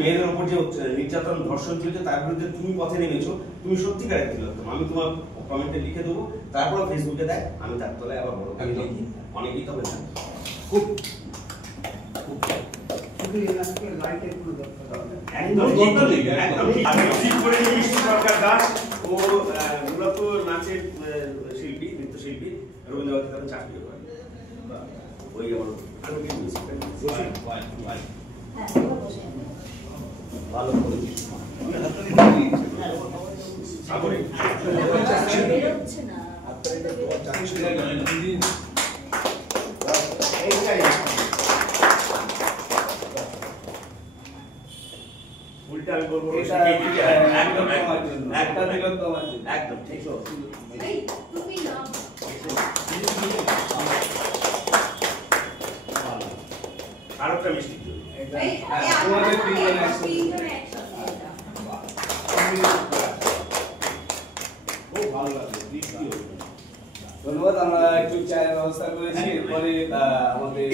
মেয়েদের উপর যে নির্যাতন ধর্ষণ চলছে তার বিরুদ্ধে তুমি পথে নেমেছো, তুমি সত্যিকারের তিলোত্তমা। আমি তোমার কমেন্টে লিখে দেবো, তারপর ফেসবুকে দেয়, আমি তার তলায় আবার বড় করে লিখি, অনেকেই তবে না খুব মূলত নাচের শিল্পী, নৃত্যশিল্পী, রবীন্দ্রনাথ তাদের চাকরি করে ওই আমার ভালো করে উল্টা আমি বলবো একদম ঠিক আরেকটা মিষ্টি খুব ভালো লাগে। ধন্যবাদ। আমরা একটু চায়ের ব্যবস্থা করেছি, এরপরে আমাদের